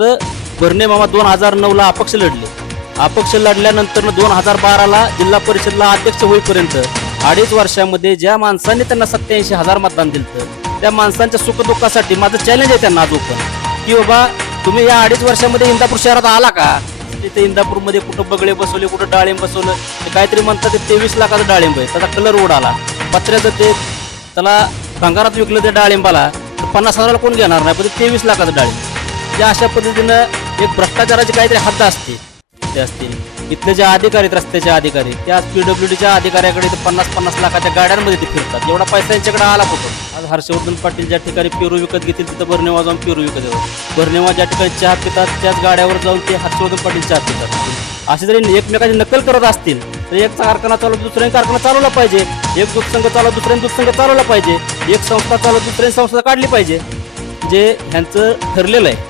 तर भरणे मामा दोन हजार नऊला अपक्ष लढले. अपक्ष लढल्यानंतर दोन हजार बाराला जिल्हा परिषदला अध्यक्ष होईपर्यंत अडीच वर्षामध्ये ज्या माणसांनी त्यांना सत्याऐंशी हजार मतदान दिलं त्या माणसांच्या सुखदुःखासाठी माझं चॅलेंज आहे त्यांना आज की बाबा तुम्ही या अडीच वर्षामध्ये इंदापूर शहरात आला का? तिथे इंदापूरमध्ये कुठं बगळे बसवले कुठं डाळिंब बसवलं काहीतरी म्हणतात ते तेवीस लाखाचं डाळिंब आहे. त्याचा कलर उडाला पत्र्याचं ते त्याला भंगारात विकलं ते डाळिंबाला तर पन्नास हजाराला कोण घेणार नाही? पण ते तेवीस लाखाचं डाळिंब. या अशा पद्धतीनं एक भ्रष्टाचाराची काहीतरी हद्द असते ते असतील. इथले जे अधिकारी आहेत, रस्त्याचे अधिकारी त्या पीडब्ल्यू डीच्या अधिकाऱ्याकडे पन्नास पन्नास लाखाच्या गाड्यांमध्ये ते फिरतात. एवढा पैसा यांच्याकडे आला कुठं आज हर्षवर्धन पाटील ज्या ठिकाणी पेरू विकत घेतील तिथं बर्नेवा जाऊन पेरू विकत येतात. बर्नेवा ज्या ठिकाणी चहा पितात त्याच गाड्यावर जाऊन ते हर्षवर्धन पाटील चहा पितात. असे जरी एकमेकाची नकल करत असतील तर एक कारखाना चालवत दुसऱ्याने कारखाना चालवला पाहिजे. एक दूध चालवत दुसऱ्याने दूध चालवला पाहिजे. एक संस्था चालवत दुसऱ्याने संस्था काढली पाहिजे. जे ह्यांचं ठरलेलं आहे.